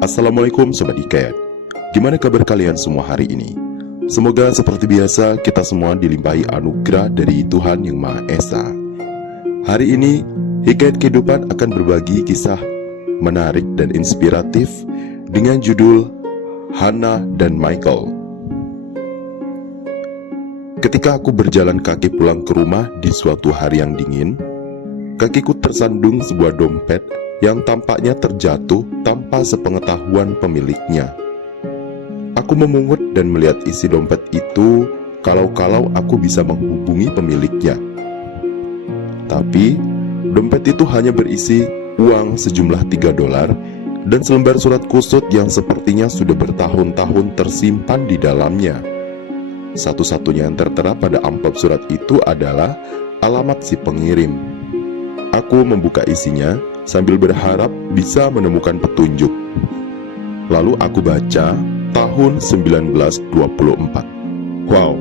Assalamualaikum Sobat Iket. Gimana kabar kalian semua hari ini? Semoga seperti biasa kita semua dilimpahi anugerah dari Tuhan Yang Maha Esa. Hari ini Hikayat Kehidupan akan berbagi kisah menarik dan inspiratif dengan judul Hannah dan Michael. Ketika aku berjalan kaki pulang ke rumah di suatu hari yang dingin, kakiku tersandung sebuah dompet yang tampaknya terjatuh tanpa sepengetahuan pemiliknya. Aku memungut dan melihat isi dompet itu kalau-kalau aku bisa menghubungi pemiliknya. Tapi, dompet itu hanya berisi uang sejumlah $3 dan selembar surat kusut yang sepertinya sudah bertahun-tahun tersimpan di dalamnya. Satu-satunya yang tertera pada amplop surat itu adalah alamat si pengirim. Aku membuka isinya sambil berharap bisa menemukan petunjuk. Lalu aku baca tahun 1924. Wow,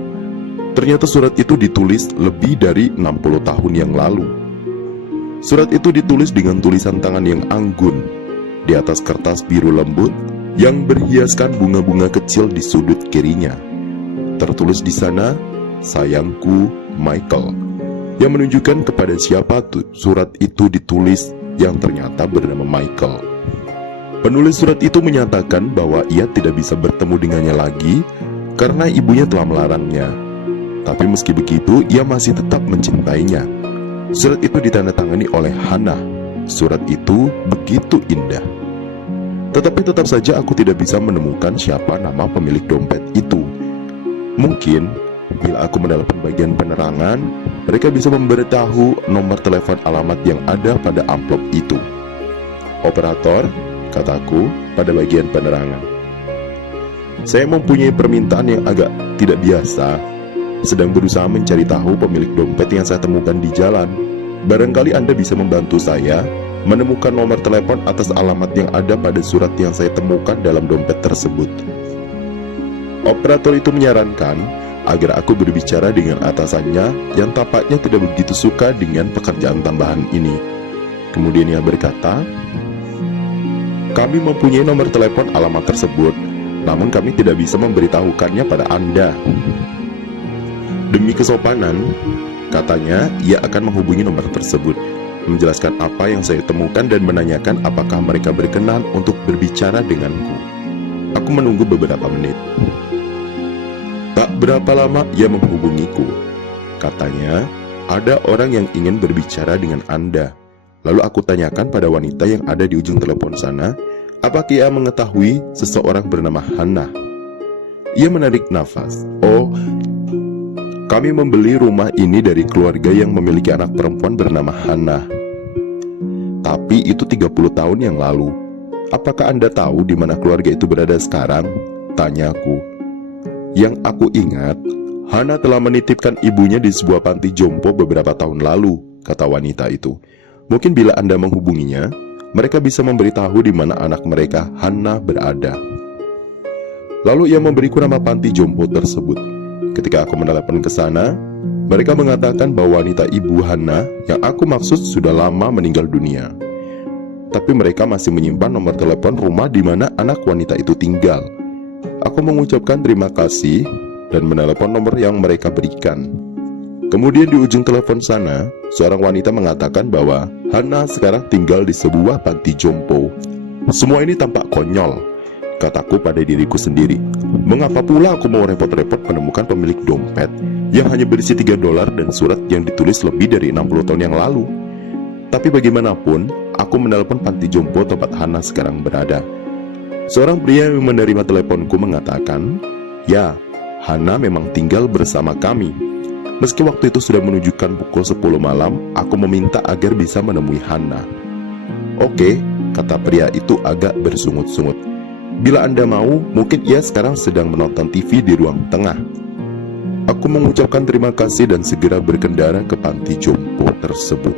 ternyata surat itu ditulis lebih dari 60 tahun yang lalu. Surat itu ditulis dengan tulisan tangan yang anggun di atas kertas biru lembut yang berhiaskan bunga-bunga kecil di sudut kirinya. Tertulis di sana, "Sayangku, Michael," yang menunjukkan kepada siapa surat itu ditulis yang ternyata bernama Michael. Penulis surat itu menyatakan bahwa ia tidak bisa bertemu dengannya lagi karena ibunya telah melarangnya. Tapi meski begitu, ia masih tetap mencintainya. Surat itu ditandatangani oleh Hannah. Surat itu begitu indah. Tetapi tetap saja aku tidak bisa menemukan siapa nama pemilik dompet itu. Mungkin bila aku menelpon bagian penerangan, mereka bisa memberitahu nomor telepon alamat yang ada pada amplop itu. "Operator," kataku pada bagian penerangan, "saya mempunyai permintaan yang agak tidak biasa. Sedang berusaha mencari tahu pemilik dompet yang saya temukan di jalan. Barangkali Anda bisa membantu saya menemukan nomor telepon atas alamat yang ada pada surat yang saya temukan dalam dompet tersebut." Operator itu menyarankan agar aku berbicara dengan atasannya yang tampaknya tidak begitu suka dengan pekerjaan tambahan ini. Kemudian ia berkata, "Kami mempunyai nomor telepon alamat tersebut, namun kami tidak bisa memberitahukannya pada Anda." Demi kesopanan, katanya ia akan menghubungi nomor tersebut, menjelaskan apa yang saya temukan dan menanyakan apakah mereka berkenan untuk berbicara denganku. Aku menunggu beberapa menit. Tak berapa lama ia menghubungiku. Katanya, "Ada orang yang ingin berbicara dengan Anda." Lalu aku tanyakan pada wanita yang ada di ujung telepon sana, apakah ia mengetahui seseorang bernama Hannah. Ia menarik nafas. "Oh, kami membeli rumah ini dari keluarga yang memiliki anak perempuan bernama Hannah. Tapi itu 30 tahun yang lalu. Apakah Anda tahu di mana keluarga itu berada sekarang?" tanyaku. Yang aku ingat, Hannah telah menitipkan ibunya di sebuah panti jompo beberapa tahun lalu, kata wanita itu. Mungkin bila Anda menghubunginya, mereka bisa memberitahu di mana anak mereka, Hannah, berada. Lalu ia memberiku nama panti jompo tersebut. Ketika aku menelepon ke sana, mereka mengatakan bahwa wanita ibu Hannah yang aku maksud sudah lama meninggal dunia. Tapi mereka masih menyimpan nomor telepon rumah di mana anak wanita itu tinggal. Aku mengucapkan terima kasih dan menelepon nomor yang mereka berikan. Kemudian di ujung telepon sana, seorang wanita mengatakan bahwa Hannah sekarang tinggal di sebuah panti jompo. Semua ini tampak konyol, kataku pada diriku sendiri. Mengapa pula aku mau repot-repot menemukan pemilik dompet yang hanya berisi $3 dan surat yang ditulis lebih dari 60 tahun yang lalu? Tapi bagaimanapun, aku menelepon panti jompo tempat Hannah sekarang berada. Seorang pria yang menerima teleponku mengatakan, "Ya, Hannah memang tinggal bersama kami." Meski waktu itu sudah menunjukkan pukul 10 malam, aku meminta agar bisa menemui Hannah. "Oke," kata pria itu agak bersungut-sungut. "Bila Anda mau, mungkin ia sekarang sedang menonton TV di ruang tengah." Aku mengucapkan terima kasih dan segera berkendara ke panti jompo tersebut.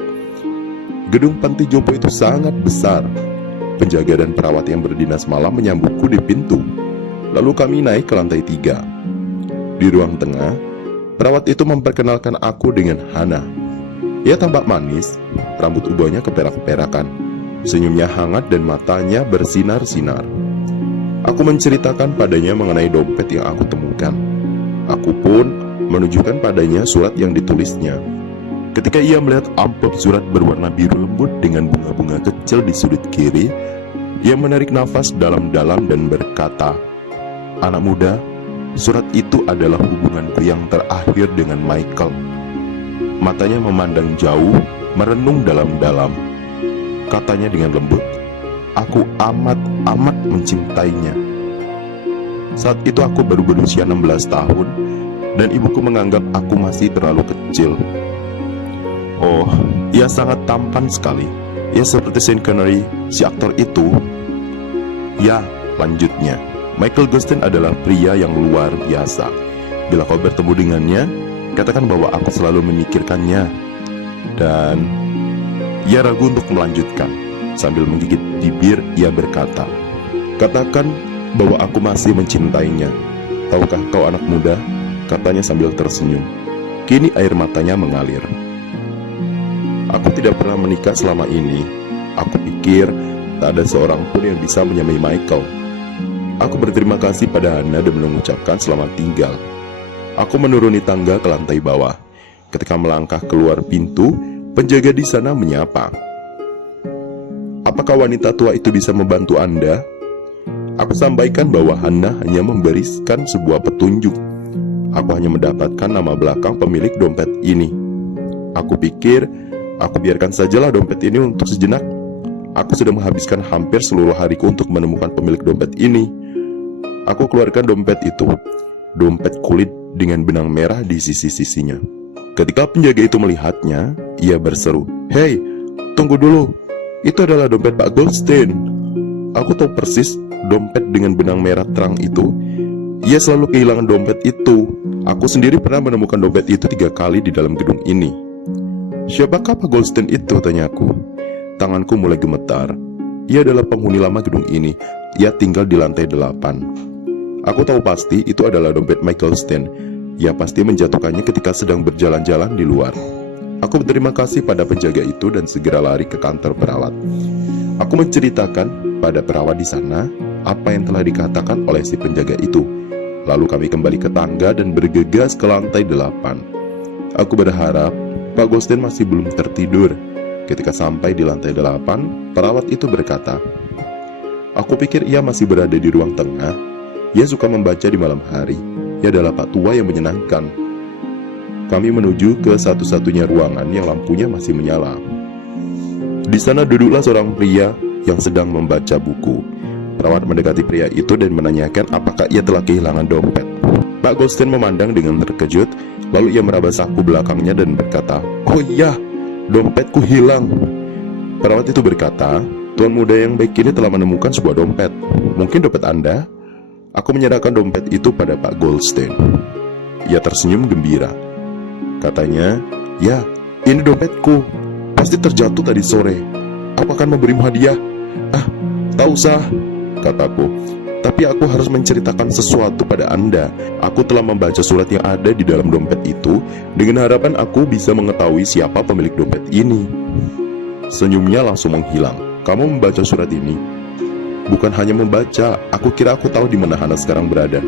Gedung panti jompo itu sangat besar. Penjaga dan perawat yang berdinas malam menyambutku di pintu. Lalu kami naik ke lantai 3. Di ruang tengah, perawat itu memperkenalkan aku dengan Hannah. Ia tampak manis, rambut ubahnya keperak-perakan. Senyumnya hangat dan matanya bersinar-sinar. Aku menceritakan padanya mengenai dompet yang aku temukan. Aku pun menunjukkan padanya surat yang ditulisnya. Ketika ia melihat amplop surat berwarna biru lembut dengan bunga-bunga kecil di sudut kiri, ia menarik nafas dalam-dalam dan berkata, "Anak muda, surat itu adalah hubunganku yang terakhir dengan Michael." Matanya memandang jauh, merenung dalam-dalam. Katanya dengan lembut, "Aku amat mencintainya." Saat itu aku baru berusia 16 tahun, dan ibuku menganggap aku masih terlalu kecil. Oh, ia sangat tampan sekali. Ia seperti Sean Connery, si aktor itu. Ya, lanjutnya, Michael Goldstein adalah pria yang luar biasa. Bila kau bertemu dengannya, katakan bahwa aku selalu memikirkannya. Dan ia ragu untuk melanjutkan. Sambil menggigit bibir, ia berkata, "Katakan bahwa aku masih mencintainya. Tahukah kau anak muda?" Katanya sambil tersenyum. Kini air matanya mengalir. "Aku tidak pernah menikah selama ini. Aku pikir tak ada seorang pun yang bisa menyamai Michael. Aku berterima kasih pada Hana dan mengucapkan selamat tinggal." Aku menuruni tangga ke lantai bawah. Ketika melangkah keluar pintu, penjaga di sana menyapa. "Apakah wanita tua itu bisa membantu Anda?" Aku sampaikan bahwa Hana hanya memberikan sebuah petunjuk. Aku hanya mendapatkan nama belakang pemilik dompet ini. Aku pikir, aku biarkan sajalah dompet ini untuk sejenak. Aku sudah menghabiskan hampir seluruh hariku untuk menemukan pemilik dompet ini. Aku keluarkan dompet itu, dompet kulit dengan benang merah di sisi-sisinya. Ketika penjaga itu melihatnya, ia berseru, "Hei, tunggu dulu. Itu adalah dompet Pak Goldstein." Aku tahu persis dompet dengan benang merah terang itu. Ia selalu kehilangan dompet itu. Aku sendiri pernah menemukan dompet itu 3 kali di dalam gedung ini. "Siapakah Pak Goldstein itu?" tanyaku. Tanganku mulai gemetar. Ia adalah penghuni lama gedung ini. Ia tinggal di lantai 8. Aku tahu pasti itu adalah dompet Michael Goldstein. Ia pasti menjatuhkannya ketika sedang berjalan-jalan di luar. Aku berterima kasih pada penjaga itu dan segera lari ke kantor perawat. Aku menceritakan pada perawat di sana apa yang telah dikatakan oleh si penjaga itu. Lalu kami kembali ke tangga dan bergegas ke lantai 8. Aku berharap Pak Goldstein masih belum tertidur. Ketika sampai di lantai 8, perawat itu berkata, "Aku pikir ia masih berada di ruang tengah. Ia suka membaca di malam hari. Ia adalah Pak Tua yang menyenangkan." Kami menuju ke satu-satunya ruangan yang lampunya masih menyala. Di sana duduklah seorang pria yang sedang membaca buku. Perawat mendekati pria itu dan menanyakan apakah ia telah kehilangan dompet. Pak Goldstein memandang dengan terkejut, lalu ia meraba saku belakangnya dan berkata, "Oh iya, dompetku hilang." Perawat itu berkata, "Tuan muda yang baik ini telah menemukan sebuah dompet. Mungkin dompet Anda?" Aku menyerahkan dompet itu pada Pak Goldstein. Ia tersenyum gembira. Katanya, "Ya, ini dompetku. Pasti terjatuh tadi sore. Aku akan memberimu hadiah." "Ah, tak usah," kataku. "Tapi aku harus menceritakan sesuatu pada Anda. Aku telah membaca surat yang ada di dalam dompet itu dengan harapan aku bisa mengetahui siapa pemilik dompet ini." Senyumnya langsung menghilang. "Kamu membaca surat ini?" "Bukan hanya membaca, aku kira aku tahu di mana Hana sekarang berada."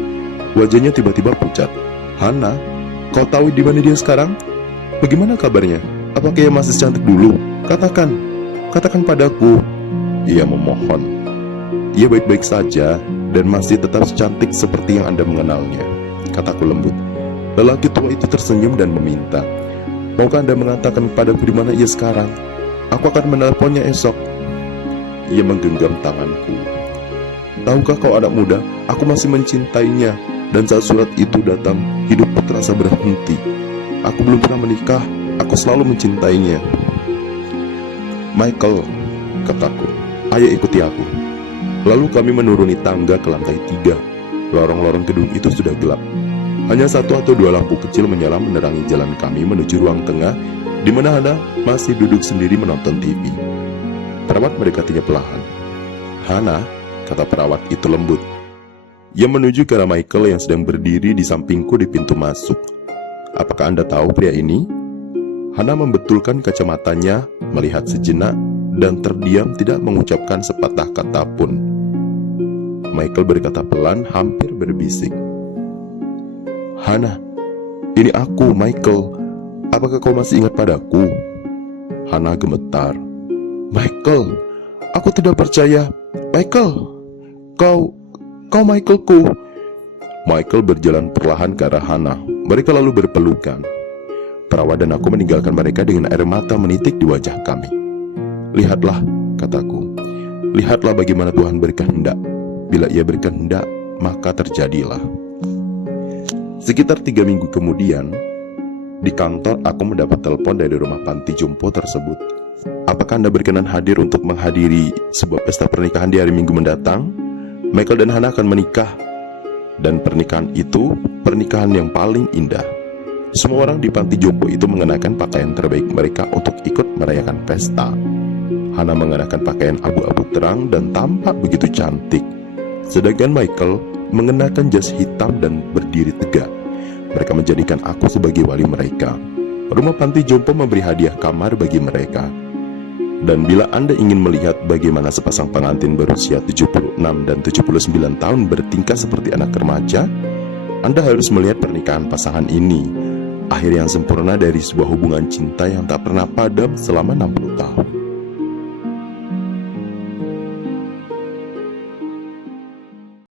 Wajahnya tiba-tiba pucat. "Hana? Kau tahu di mana dia sekarang? Bagaimana kabarnya? Apakah ia masih cantik dulu? Katakan padaku." Ia memohon. "Ia baik-baik saja dan masih tetap cantik seperti yang Anda mengenalnya," kataku lembut. Lelaki tua itu tersenyum dan meminta, "Maukah Anda mengatakan padaku di mana ia sekarang? Aku akan menelponnya esok." Ia menggenggam tanganku. "Tahukah kau anak muda, aku masih mencintainya. Dan saat surat itu datang, hidupku terasa berhenti. Aku belum pernah menikah, aku selalu mencintainya." "Michael," kataku, "ayo ikuti aku." Lalu kami menuruni tangga ke lantai 3. Lorong-lorong gedung itu sudah gelap. Hanya 1 atau 2 lampu kecil menyala menerangi jalan kami menuju ruang tengah, di mana Hana masih duduk sendiri menonton TV. Perawat mendekatinya perlahan. "Hana," kata perawat itu lembut. Ia menuju ke arah Michael yang sedang berdiri di sampingku di pintu masuk. "Apakah Anda tahu pria ini?" Hana membetulkan kacamatanya, melihat sejenak, dan terdiam tidak mengucapkan sepatah kata pun. Michael berkata pelan, hampir berbisik. "Hana, ini aku, Michael. Apakah kau masih ingat padaku?" Hana gemetar. "Michael, aku tidak percaya. Michael, kau Michaelku." Michael berjalan perlahan ke arah Hana. Mereka lalu berpelukan. Perawat dan aku meninggalkan mereka dengan air mata menitik di wajah kami. "Lihatlah," kataku. "Lihatlah bagaimana Tuhan berkehendak. Bila Ia berkehendak, maka terjadilah." Sekitar 3 minggu kemudian, di kantor aku mendapat telepon dari rumah panti jompo tersebut. "Apakah Anda berkenan hadir untuk menghadiri sebuah pesta pernikahan di hari Minggu mendatang? Michael dan Hana akan menikah. Dan pernikahan itu pernikahan yang paling indah." Semua orang di panti jompo itu mengenakan pakaian terbaik mereka untuk ikut merayakan pesta. Hana mengenakan pakaian abu-abu terang dan tampak begitu cantik. Sedangkan Michael mengenakan jas hitam dan berdiri tegak. Mereka menjadikan aku sebagai wali mereka. Rumah panti jompo memberi hadiah kamar bagi mereka. Dan bila Anda ingin melihat bagaimana sepasang pengantin berusia 76 dan 79 tahun bertingkah seperti anak remaja, Anda harus melihat pernikahan pasangan ini. Akhir yang sempurna dari sebuah hubungan cinta yang tak pernah padam selama 60 tahun.